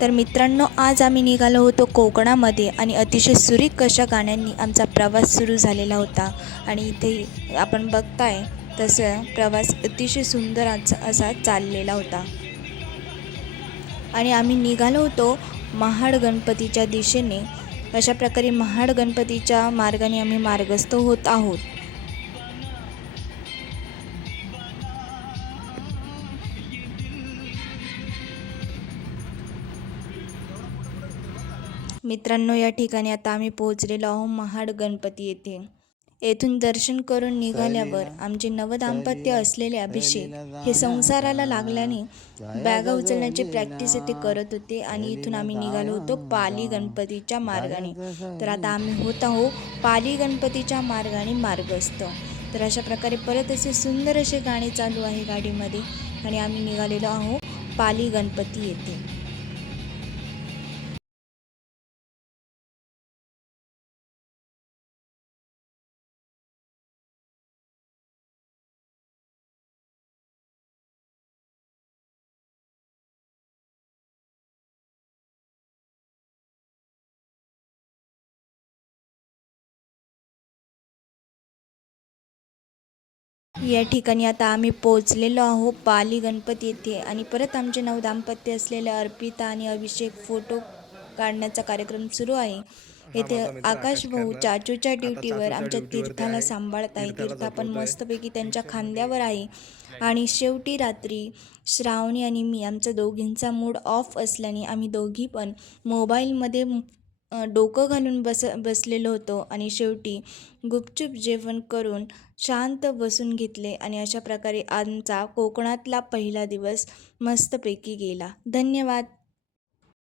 तर मित्रांनो, आज आम्ही निघालो होतो कोकणामध्ये आणि अतिशय सुरेख अशा गाण्यांनी आमचा प्रवास सुरू झालेला होता. आणि इथे आपण बघताय तसं प्रवास अतिशय सुंदर असा चाललेला होता. आणि आम्ही निघालो होतो महाड गणपतीच्या दिशेने. अशा प्रकारे महाड गणपतीच्या मार्गाने आम्ही मार्गस्थ होत आहोत. मित्रांनो, या ठिकाणी आता आम्ही पोहोचलेलो आहोत महाड गणपती येथे. येथून दर्शन करून निघाल्यावर आमचे नवदाम्पत्य असलेले अभिषेक हे संसाराला लागल्याने बॅगा उचलण्याची प्रॅक्टिस येथे करत होते आणि इथून आम्ही निघालो होतो पाली गणपतीच्या मार्गाने. तर आता आम्ही होत आहोत पाली गणपतीच्या मार्गाने मार्गस्थ. तर अशा प्रकारे परत असे सुंदर असे गाणे चालू आहे गाडीमध्ये आणि आम्ही निघालेलो आहोत पाली गणपती येथे. या ठिकाणी आता आम्ही पोहोचलेलो आहोत पाली गणपती येथे आणि परत आमचे नवदाम्पत्य असलेले अर्पिता आणि अभिषेक फोटो काढण्याचा कार्यक्रम सुरू आहे. येथे आकाश भाऊ चाचूच्या ड्युटीवर आमच्या तीर्थाला सांभाळत आहे. तीर्था पण मस्तपैकी त्यांच्या खांद्यावर आहे. आणि शेवटी रात्री श्रावणी आणि मी आमचा दोघींचा मूड ऑफ असल्याने आम्ही दोघी पण मोबाईलमध्ये डोकं घालून बसलेलो होतो आणि शेवटी गुपचूप जेवण करून शांत बसून घेतले आणि अशा प्रकारे आमचा कोकणातला पहिला दिवस मस्तपैकी गेला. धन्यवाद.